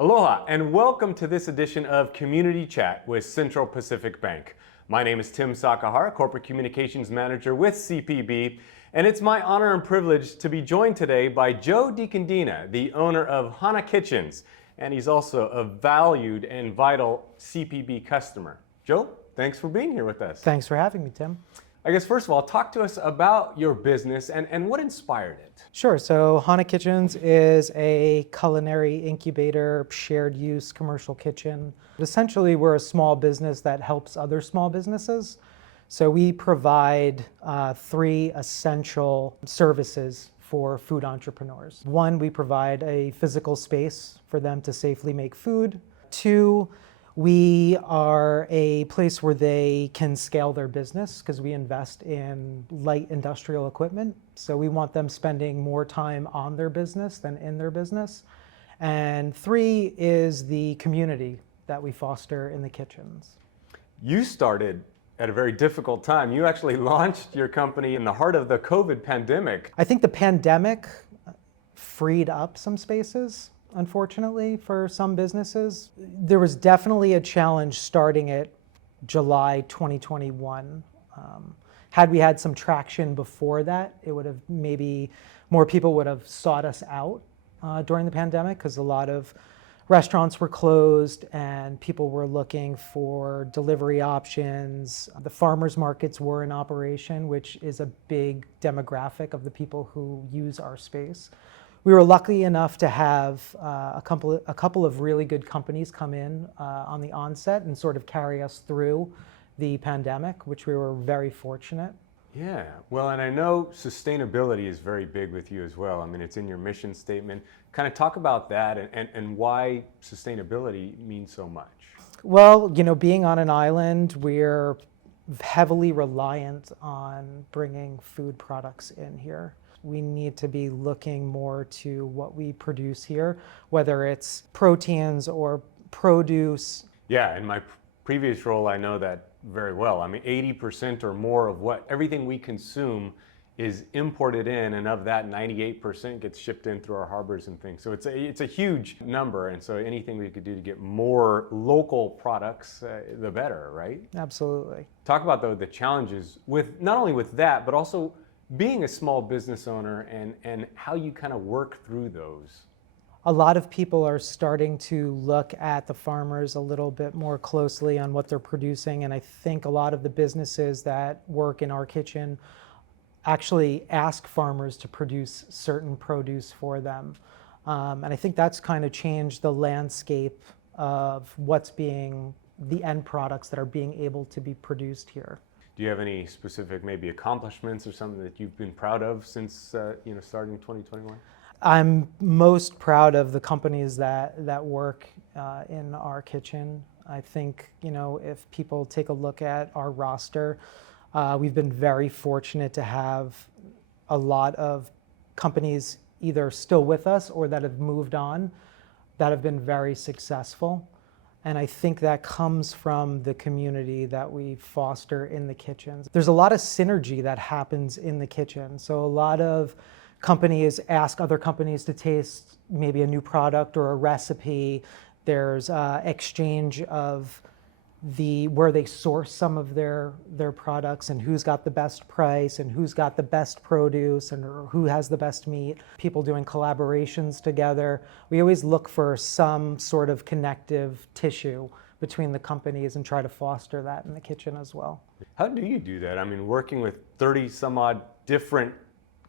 Aloha and welcome to this edition of Community Chat with Central Pacific Bank. My name is Tim Sakahara, Corporate Communications Manager with CPB, and it's my honor and privilege to be joined today by Joe Condina, the owner of Hana Kitchens, and he's also a valued and vital CPB customer. Joe, thanks for being here with us. Thanks for having me, Tim. I guess first of all, talk to us about your business and what inspired it. Sure. So Hana Kitchens is a culinary incubator, shared use commercial kitchen. Essentially, we're a small business that helps other small businesses. So we provide three essential services for food entrepreneurs. One, we provide a physical space for them to safely make food. Two, we are a place where they can scale their business because we invest in light industrial equipment. So we want them spending more time on their business than in their business. And three is the community that we foster in the kitchens. You started at a very difficult time. You actually launched your company in the heart of the COVID pandemic. I think the pandemic freed up some spaces, unfortunately, for some businesses. There was definitely a challenge starting at July 2021. Had we had some traction before that, it would have maybe more people would have sought us out during the pandemic because a lot of restaurants were closed and people were looking for delivery options. The farmers markets were in operation, which is a big demographic of the people who use our space. We were lucky enough to have a couple of really good companies come in on the onset and sort of carry us through the pandemic, which we were very fortunate. Yeah, well, and I know sustainability is very big with you as well. I mean, it's in your mission statement. Kind of talk about that and why sustainability means so much. Well, you know, being on an island, we're heavily reliant on bringing food products in here. We need to be looking more to what we produce here, whether it's proteins or produce. Yeah, in my previous role, I know that very well. I mean, 80% or more of everything we consume is imported in, and of that, 98% gets shipped in through our harbors and things. So it's a huge number, and so anything we could do to get more local products, the better, right? Absolutely. Talk about the challenges with not only with that, but also being a small business owner and how you kind of work through those. A lot of people are starting to look at the farmers a little bit more closely on what they're producing, and I think a lot of the businesses that work in our kitchen actually ask farmers to produce certain produce for them. And I think that's kind of changed the landscape of what's being the end products that are being able to be produced here. Do you have any specific maybe accomplishments or something that you've been proud of since starting 2021? I'm most proud of the companies that work in our kitchen. I think, you know, if people take a look at our roster, we've been very fortunate to have a lot of companies either still with us or that have moved on that have been very successful. And I think that comes from the community that we foster in the kitchens. There's a lot of synergy that happens in the kitchen. So a lot of companies ask other companies to taste maybe a new product or a recipe. There's exchange of where they source some of their products and who's got the best price and who's got the best produce and who has the best meat. People doing collaborations together. We always look for some sort of connective tissue between the companies and try to foster that in the kitchen as well. How do you do that? I mean, working with 30 some odd different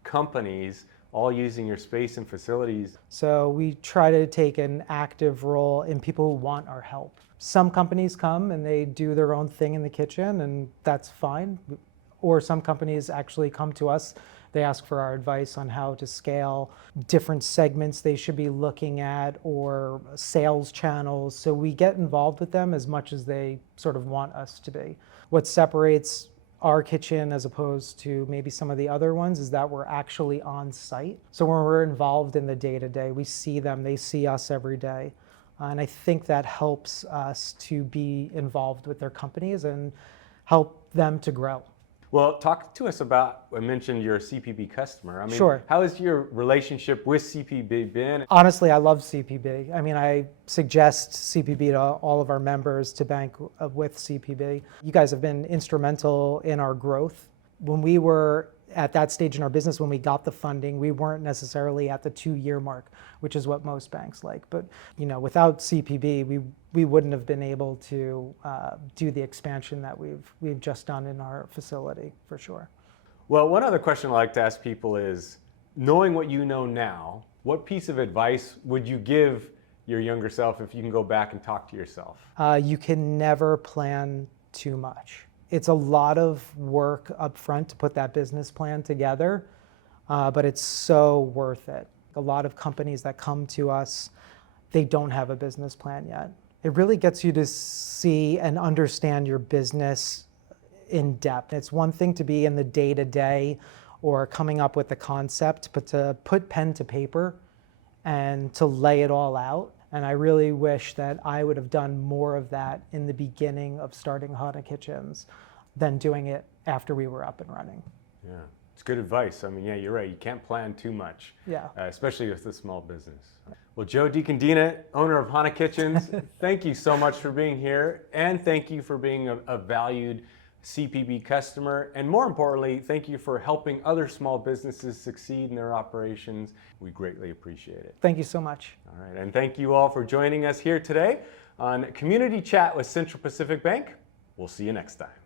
companies, all using your space and facilities. So we try to take an active role in people who want our help. Some companies come and they do their own thing in the kitchen, and that's fine. Or some companies actually come to us. They ask for our advice on how to scale different segments they should be looking at or sales channels. So we get involved with them as much as they sort of want us to be. What separates our kitchen as opposed to maybe some of the other ones is that we're actually on site. So when we're involved in the day-to-day, we see them, they see us every day. And I think that helps us to be involved with their companies and help them to grow. Well, talk to us about, I mentioned you're a CPB customer. I mean, Sure. how has your relationship with CPB been? Honestly, I love CPB. I mean, I suggest CPB to all of our members to bank with CPB. You guys have been instrumental in our growth. When we were at that stage in our business, when we got the funding, we weren't necessarily at the 2-year mark, which is what most banks like. But without CPB, we wouldn't have been able to do the expansion that we've just done in our facility, for sure. Well, one other question I like to ask people is, knowing what you know now, what piece of advice would you give your younger self if you can go back and talk to yourself? You can never plan too much. It's a lot of work up front to put that business plan together, but it's so worth it. A lot of companies that come to us, they don't have a business plan yet. It really gets you to see and understand your business in depth. It's one thing to be in the day-to-day or coming up with the concept, but to put pen to paper and to lay it all out. And I really wish that I would have done more of that in the beginning of starting Hana Kitchens than doing it after we were up and running. Yeah, it's good advice. I mean, yeah, you're right. You can't plan too much, especially with a small business. Well, Joe Condina, owner of Hana Kitchens, thank you so much for being here, and thank you for being a valued CPB customer, and more importantly, thank you for helping other small businesses succeed in their operations. We greatly appreciate it. Thank you so much. All right, and thank you all for joining us here today on Community Chat with Central Pacific Bank. We'll see you next time.